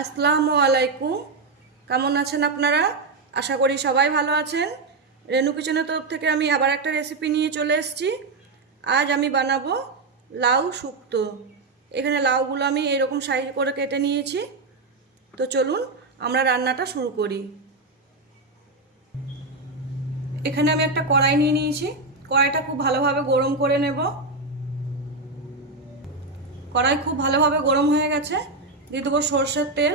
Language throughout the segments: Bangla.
আসসালামু আলাইকুম। কেমন আছেন আপনারা? আশা করি সবাই ভালো আছেন। রেনু কিচেনের তরফ থেকে আমি আবার একটা রেসিপি নিয়ে চলে এসেছি। আজ আমি বানাবো লাউ শুক্তো। এখানে লাউগুলো আমি এরকম সাইজ করে কেটে নিয়েছি। তো চলুন আমরা রান্নাটা শুরু করি। এখানে আমি একটা কড়াই নিয়ে নিয়েছি। কড়াইটা খুব ভালোভাবে গরম করে নেব। কড়াই খুব ভালোভাবে গরম হয়ে গেছে। দিয়ে দেবো সরষের তেল।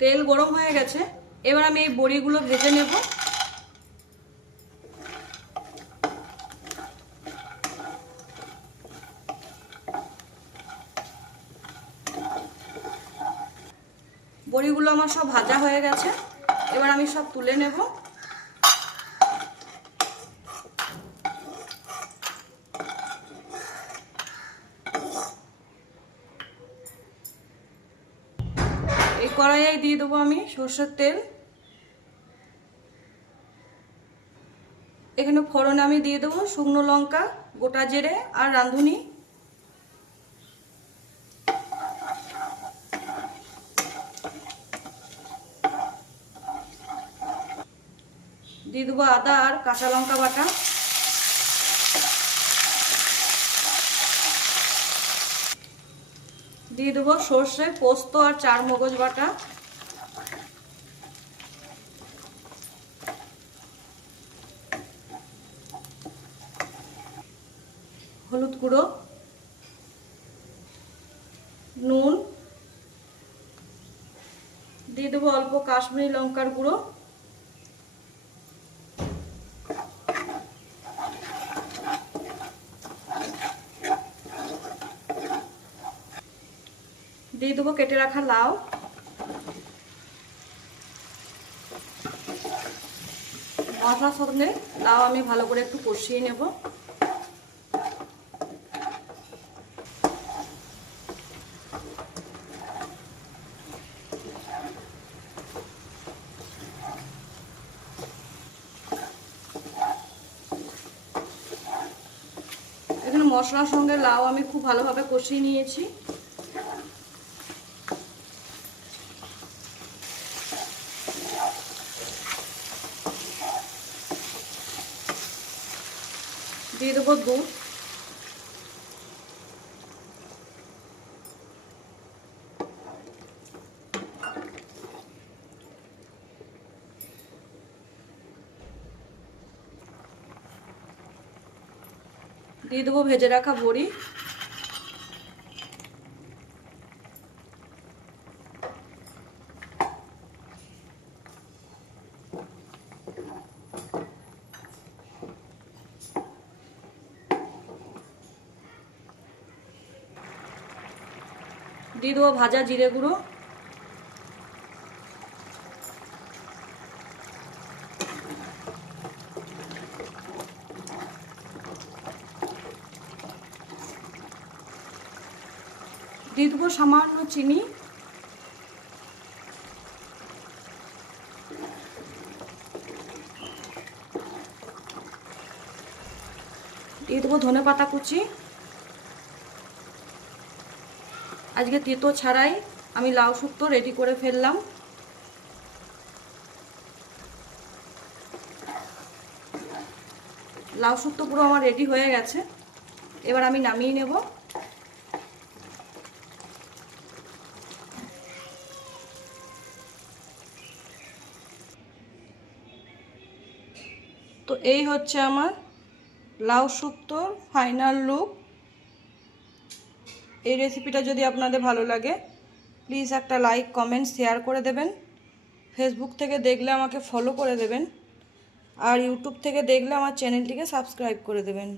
তেল গরম হয়ে গেছে। এবার আমি এই বড়িগুলো ভেজে নেব। বড়িগুলো আমার সব ভাজা হয়ে গেছে। এবার আমি সব তুলে নেব। এই কড়াইয়ে দিয়ে দেবো আমি সরষের তেল। এখানে ফোড়নে আমি দিয়ে দেবো শুকনো লঙ্কা, গোটা জিরে আর রাঁধুনি। দিয়ে দেবো আদা আর কাঁচা লঙ্কা বাটা। দিয়ে দেবো সর্ষে, পোস্ত আর চার মগজ বাটা। হলুদ গুঁড়ো, নুন, দিয়ে দেবো অল্প কাশ্মীরি লঙ্কার গুঁড়ো, দিয়ে দেবো কেটে রাখা লাউ। মশলার সঙ্গে লাউ আমি ভালো করে একটু কষিয়ে নেব। এখানে মশলার সঙ্গে লাউ আমি খুব ভালোভাবে কষিয়ে নিয়েছি। দিয়ে দেবো দুধ। দিয়ে দেবো ভেজে রাখা বড়ি। দিয়ে দেবো ভাজা জিরে গুঁড়ো। দিয়ে দেবো সামান্য চিনি। দিয়ে দেবো ধনে পাতা কুচি। আজকে তেতো ছাড়াই আমি লাউ শুক্তো রেডি করে ফেললাম। লাউ শুক্তো পুরো আমার রেডি হয়ে গেছে। এবার আমি নামিয়ে নেব। তো এই হচ্ছে আমার লাউ শুক্তোর ফাইনাল লুক। এই রেসিপিটা যদি আপনাদের ভালো লাগে প্লিজ একটা লাইক, কমেন্ট, শেয়ার করে দেবেন। ফেসবুক থেকে দেখলে আমাকে ফলো করে দেবেন। আর ইউটিউব থেকে দেখলে আমার চ্যানেলটিকে সাবস্ক্রাইব করে দেবেন।